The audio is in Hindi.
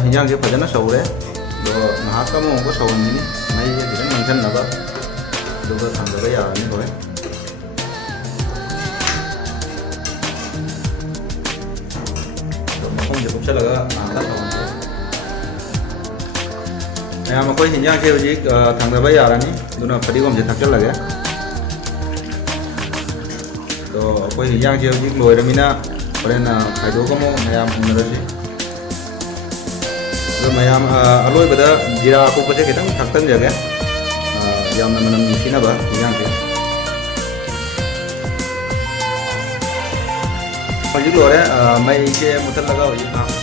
हिंजांसे फजन सौरे नाक सौनी मई खिन मंथनब थमब यानी हो मफम से कुचल मैम अखोई हिंजांसे हजिक थमब यानी फरीगोम से थकचलगे तो अखोई हिंजांसे हजिक लोरमीना होरेन खाइदोगमो मैम उनरसी मैम अलोबद जीरा अकूपसे खितंग थक्तंजगे यामना मनम नुसिनब हिंजांसे हजिक लोरे मई से मुथलगा हजिक